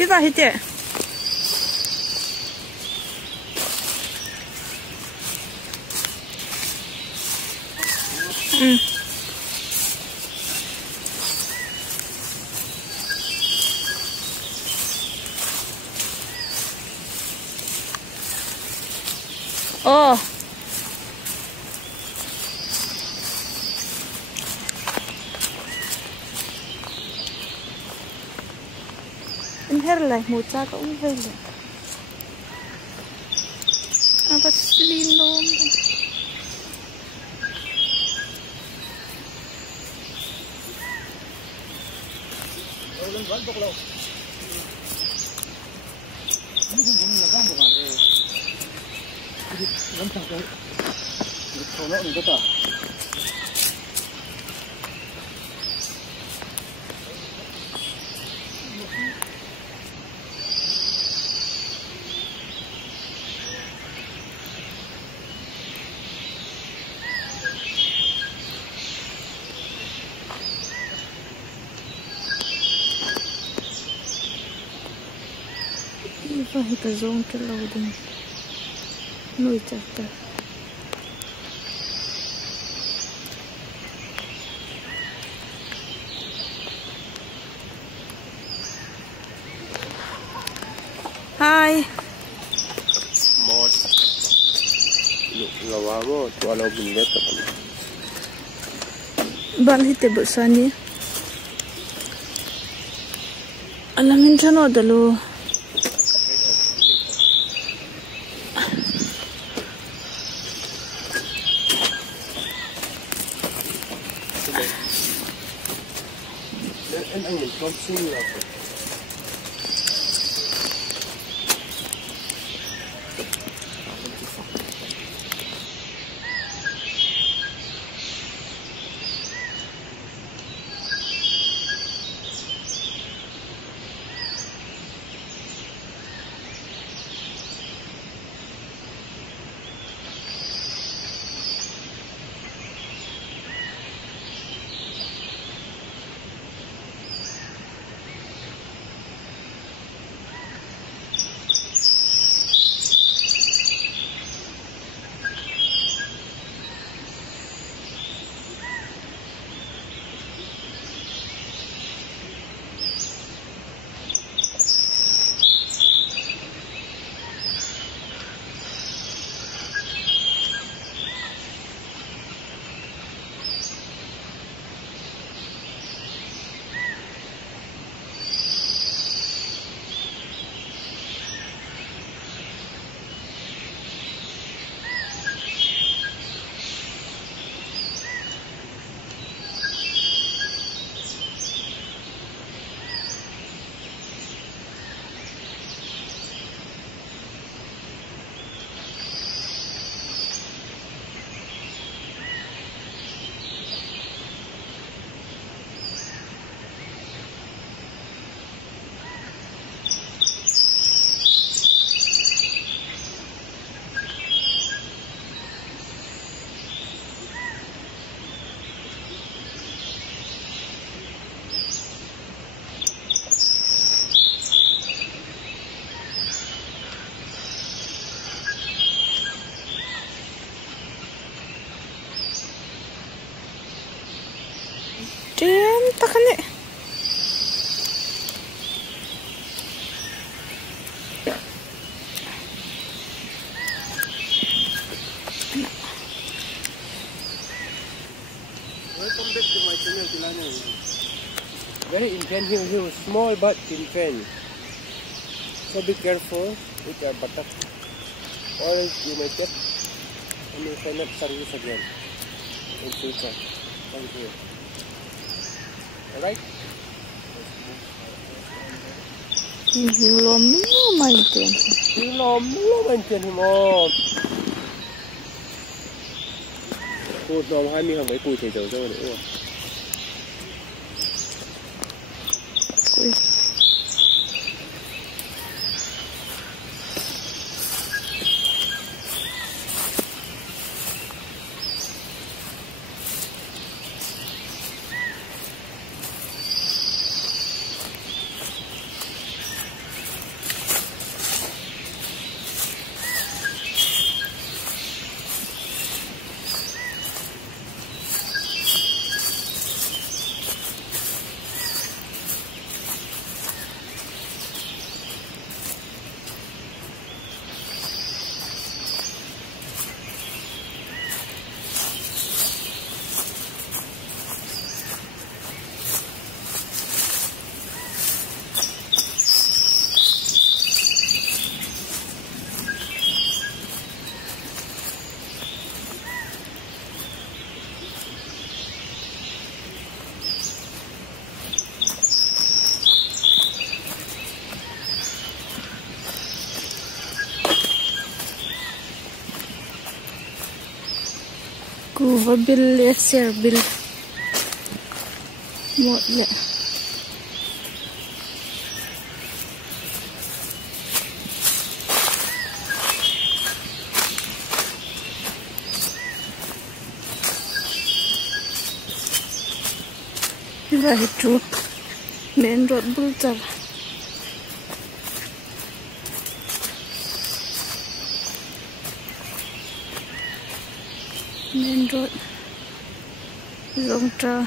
biết vào hết chưa? Ồ. Em hết lại một cha cũng về rồi. Apa selindung. Iba hita zong ke lau din. Nui chata. Hi. Mod. Lawa mo, tuwa bindet apa? Bal hite bersani. Alamin chano dalu. En angin konsum lah. Damn, takan ni. Welcome back to my channel, Tilana. Very intense hill, small but intense. So be careful with your buttock, or else you may get and you cannot service again in future. Thank you. Alright? Belum maintain. Belum maintain mo. Cô nó 20 hàng mấy cùi thể dầu dâu nữa. Cùi. over bill le share bill một lệ và itu main road bultar main road Zongtra